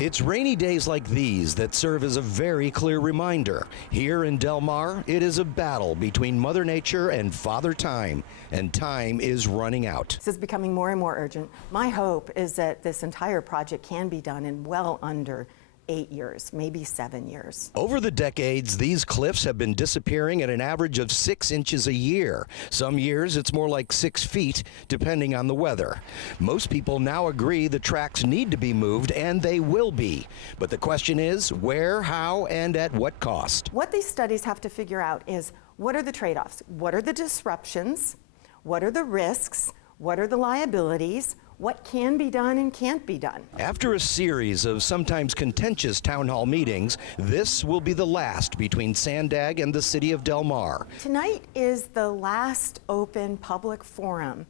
It's rainy days like these that serve as a very clear reminder. Here in Del Mar, it is a battle between Mother Nature and Father Time, and time is running out. This is becoming more and more urgent. My hope is that this entire project can be done in well under 8 years, maybe 7 years. Over the decades, these cliffs have been disappearing at an average of 6 inches a year. Some years, it's more like 6 feet, depending on the weather. Most people now agree the tracks need to be moved, and they will be. But the question is, where, how, and at what cost? What these studies have to figure out is, what are the trade-offs? What are the disruptions? What are the risks? What are the liabilities? What can be done and can't be done? After a series of sometimes contentious town hall meetings, this will be the last between SANDAG and the city of Del Mar. Tonight is the last open public forum.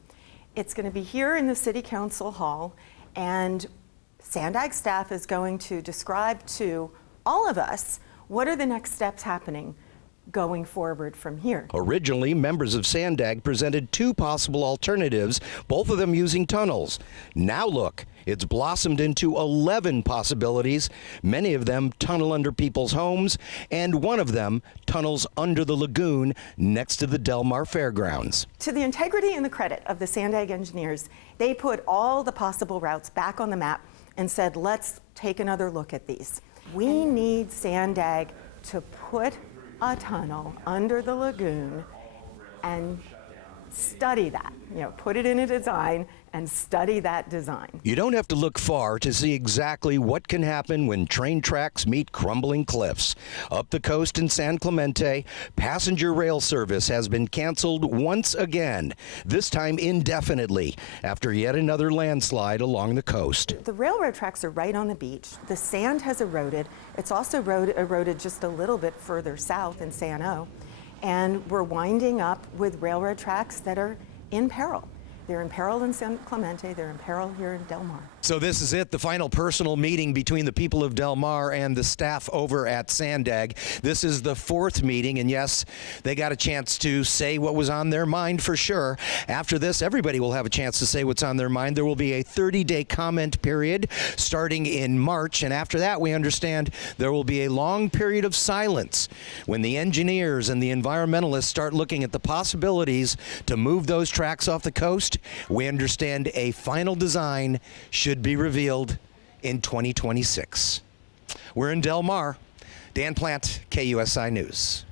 It's going to be here in the City Council Hall, and SANDAG staff is going to describe to all of us what are the next steps happening going forward from here. Originally, members of SANDAG presented 2 possible alternatives, both of them using tunnels. Now look, it's blossomed into 11 possibilities, many of them tunnel under people's homes, and one of them tunnels under the lagoon next to the Del Mar Fairgrounds. To the integrity and the credit of the SANDAG engineers, they put all the possible routes back on the map and said, let's take another look at these. We need SANDAG to put a tunnel under the lagoon and study that, put it in a design and study that design. You don't have to look far to see exactly what can happen when train tracks meet crumbling cliffs. Up the coast in San Clemente, passenger rail service has been canceled once again, this time indefinitely, after yet another landslide along the coast. The railroad tracks are right on the beach. The sand has eroded. It's also eroded just a little bit further south in Sano, and we're winding up with railroad tracks that are in peril. They're in peril in San Clemente, they're in peril here in Del Mar. So this is it, the final personal meeting between the people of Del Mar and the staff over at SANDAG. This is the 4th meeting, and yes, they got a chance to say what was on their mind for sure. After this, everybody will have a chance to say what's on their mind. There will be a 30-day comment period starting in March, and after that, we understand there will be a long period of silence when the engineers and the environmentalists start looking at the possibilities to move those tracks off the coast. We understand a final design should be revealed in 2026. We're in Del Mar. Dan Plant, KUSI News.